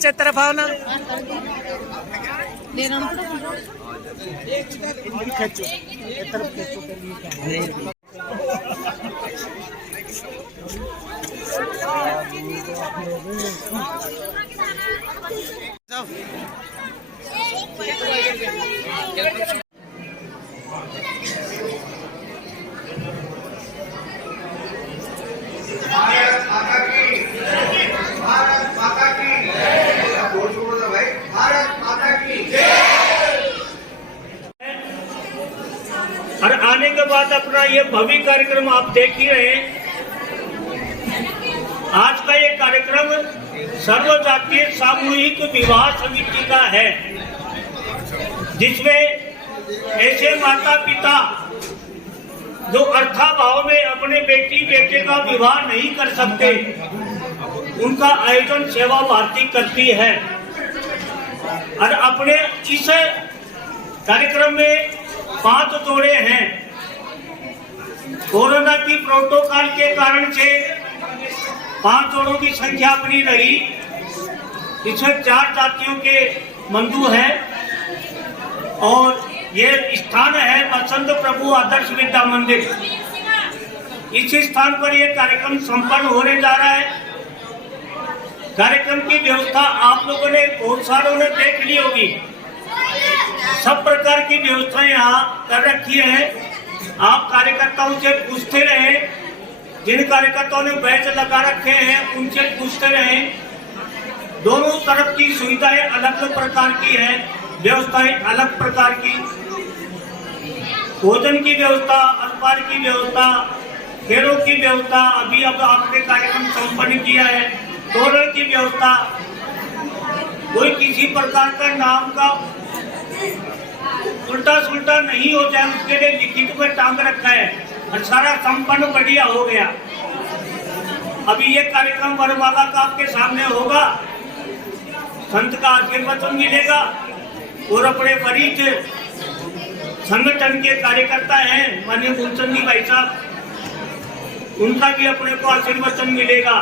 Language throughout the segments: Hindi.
चाहे तरफ आओ ना। भारत माता की और आने के बाद अपना ये भव्य कार्यक्रम आप देख ही रहे हैं। आज का ये कार्यक्रम सर्व जातीय सामूहिक विवाह समिति का है, जिसमें ऐसे माता पिता जो अर्थाभाव में अपने बेटी बेटे का विवाह नहीं कर सकते, उनका आयोजन सेवा भारती करती है। और अपने इस कार्यक्रम में 5 जोड़े हैं। कोरोना की प्रोटोकॉल के कारण से 5 जोड़ों की संख्या अपनी रही। इसमें 4 जातियों के बंधु हैं और ये स्थान है बसंत प्रभु आदर्श विद्या मंदिर। इस स्थान पर यह कार्यक्रम संपन्न होने जा रहा है। कार्यक्रम की व्यवस्था आप लोगों ने बहुत सारों ने देख ली होगी। सब प्रकार की व्यवस्थाएं यहाँ कर रखी है। आप कार्यकर्ताओं से पूछते रहे, जिन कार्यकर्ताओं ने बैच लगा रखे हैं उनसे पूछते रहे। दोनों तरफ की सुविधाएं अलग अलग प्रकार की है, व्यवस्थाएं अलग प्रकार की। भोजन की व्यवस्था, अल्पाहार की व्यवस्था, खेलों की व्यवस्था, अभी अब आपने कार्यक्रम संपन्न किया है। तोरण की व्यवस्था, कोई किसी प्रकार का नाम का उल्टा सुल्टा नहीं हो जाए उसके लिए लिखित में टांग रखा है और सारा संपन्न बढ़िया हो गया। अभी ये कार्यक्रम वरमाला का आपके सामने होगा, संत का आशीर्वचन मिलेगा और अपने वरिष्ठ संगठन के कार्यकर्ता हैं माननीय मूलचंद जी भाई साहब, उनका भी अपने को आशीर्वचन मिलेगा।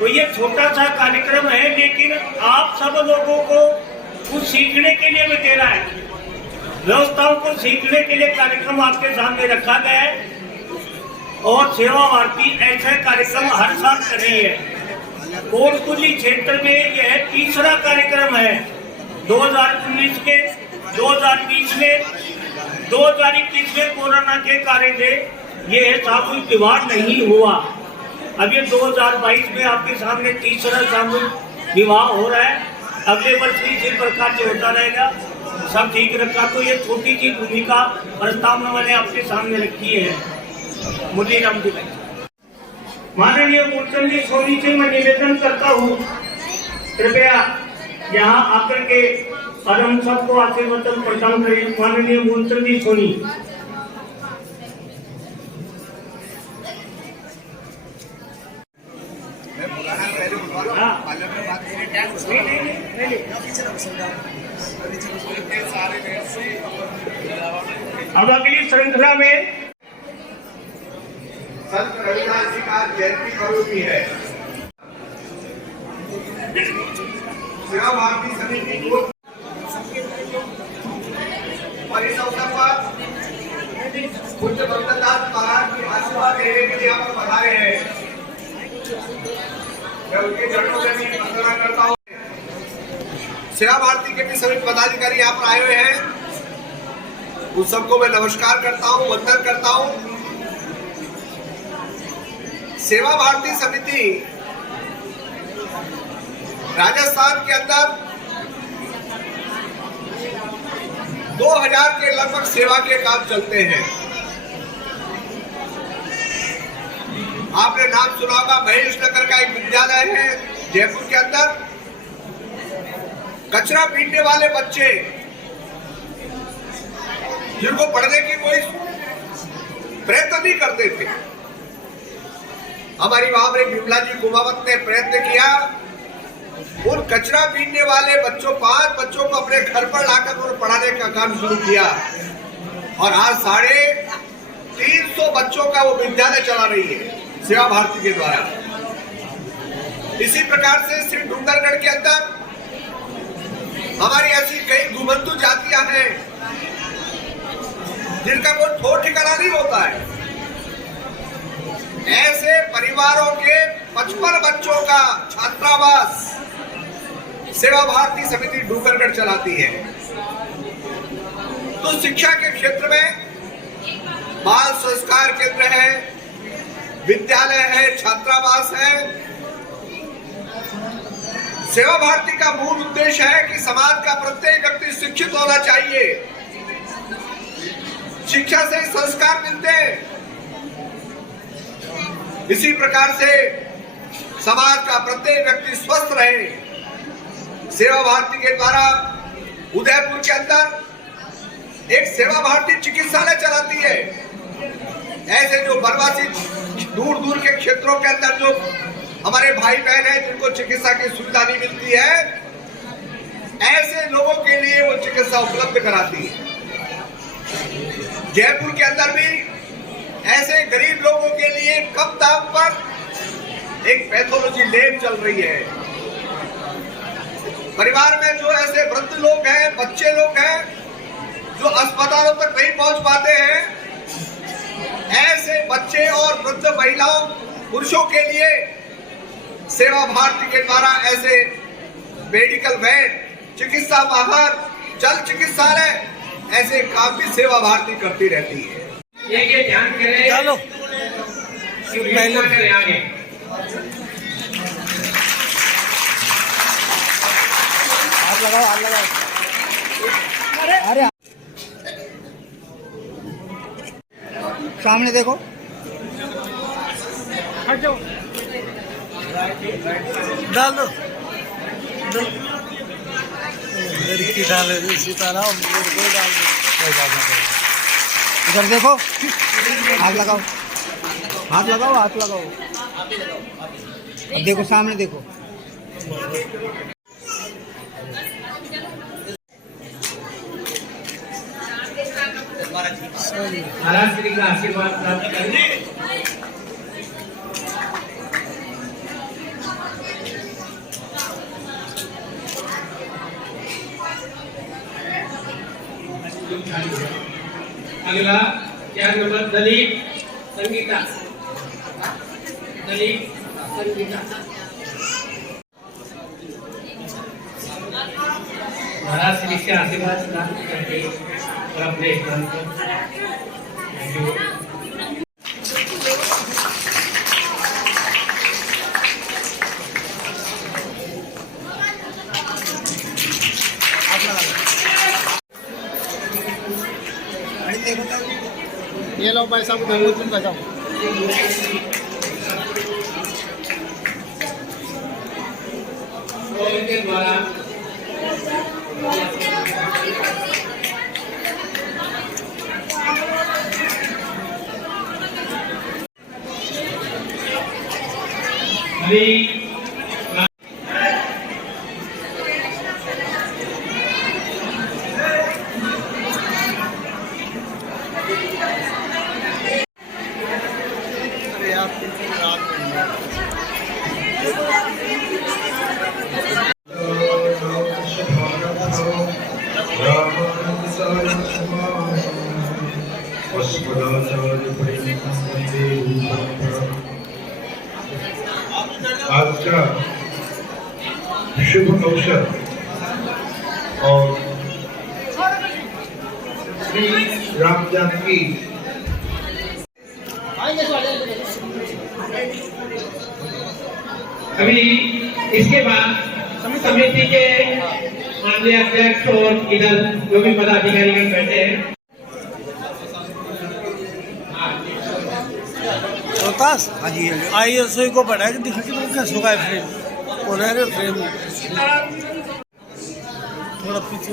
तो ये छोटा सा कार्यक्रम है, लेकिन आप सब लोगों को कुछ सीखने के लिए भी दे रहा है। व्यवस्थाओं को सीखने के लिए कार्यक्रम आपके सामने रखा गया है और सेवा भारती ऐसे कार्यक्रम हर साल कर रही है। कोटकुली क्षेत्र में यह 3रा कार्यक्रम है। 2019 के, 2020 में, 2021 में कोरोना के कारण से ये सामूहिक विवाह नहीं हुआ। अब ये 2022 में आपके सामने 3रा सामूहिक विवाह हो रहा है। अगले वर्ष भी इसी प्रकार से होता रहेगा। सब ठीक रखा। तो ये छोटी सी भूमिका प्रस्तावना मैंने आपके सामने रखी है। मुरली राम जी माननीय मूलचंद जी सोनी से मैं निवेदन करता हूँ, कृपया यहाँ आकर के और हम सबको आशीर्वचन प्रदान करें। माननीय मूलचंद जी सोनी। अब अगली श्रृंखला में संत रविदास जी का जयंती पर्व भी है। सेवा भारती समिति को और इस अवसर पर पूज्य भक्तदास महाराज की आशीर्वाद लेने के लिए आप पधारे हैं। मैं उनके चरणों में भी वंदना करता हूँ। सेवा भारती के भी सभी पदाधिकारी यहाँ पर आए हुए हैं, उन सबको मैं नमस्कार करता हूँ, वंदन करता हूँ। सेवा भारती समिति राजस्थान के अंदर 2000 के लगभग सेवा के काम चलते हैं। आपने नाम सुना होगा, महेश नगर का एक विद्यालय है जयपुर के अंदर। कचरा पीटने वाले बच्चे जिनको पढ़ने की कोई प्रयत्न नहीं करते थे, हमारी वहां पर विमला जी कुमावत ने प्रयत्न किया। उन कचरा पीटने वाले बच्चों 5 बच्चों को अपने घर पर लाकर उन्होंने पढ़ाने का काम शुरू किया और आज 350 बच्चों का वो विद्यालय चला रही है सेवा भारती के द्वारा। इसी प्रकार से श्री डूंगरगढ़ के अंदर हमारी ऐसी कई घुमंतु जातियां हैं जिनका कोई ठोर ठिकाना नहीं होता है। ऐसे परिवारों के 55 बच्चों का छात्रावास सेवा भारती समिति डूंगरगढ़ चलाती है। तो शिक्षा के क्षेत्र में बाल संस्कार केंद्र है, विद्यालय है, छात्रावास है। सेवा भारती का मूल उद्देश्य है कि समाज का प्रत्येक व्यक्ति शिक्षित होना चाहिए। शिक्षा से संस्कार मिलते हैं। इसी प्रकार से समाज का प्रत्येक व्यक्ति स्वस्थ रहे। सेवा भारती के द्वारा उदयपुर के अंदर एक सेवा भारती चिकित्सालय चलाती है। ऐसे जो वनवासी दूर दूर के क्षेत्रों के अंदर जो हमारे भाई बहन हैं जिनको चिकित्सा की सुविधा नहीं मिलती है, ऐसे लोगों के लिए वो चिकित्सा उपलब्ध कराती है। जयपुर के अंदर भी ऐसे गरीब लोगों के लिए कम दाम पर एक पैथोलॉजी लैब चल रही है। परिवार में जो ऐसे वृद्ध लोग हैं, बच्चे लोग हैं जो अस्पतालों तक नहीं पहुंच पाते हैं, ऐसे बच्चे और वृद्ध महिलाओं पुरुषों के लिए सेवा भारती के द्वारा ऐसे मेडिकल वैन, चिकित्सा वाहन, जल चिकित्सालय, ऐसे काम भी सेवा भारती करती रहती है। ये ध्यान करें, चलो करें आगे। हाथ लगाओ, हाथ लगाओ। अरे सामने देखो, हट जाओ, डाल दो, डाल दो, सीताराम डाल दो। इधर देखो, हाथ लगाओ, हाथ लगाओ, हाथ लगाओ। अब देखो सामने देखो। महाराज श्री का आशीर्वाद प्राप्त करने अगला 4 नंबर दलीप संगीता, दलीप संगीता। महाराज श्री से आशीर्वाद प्राप्त करके और अपने स्थान पर ये लो पैसा, उधर तुम पैसा के द्वारा आज का शुभ अवसर और श्री राम जानकी अभी इसके बाद समिति के माननीय अध्यक्ष और इधर जो भी पदाधिकारीगण बैठे हैं, हाँ जी, ISO को बढ़ा के दिखा के कैसे होगा फ्रेम, फ्रेम थोड़ा पीछे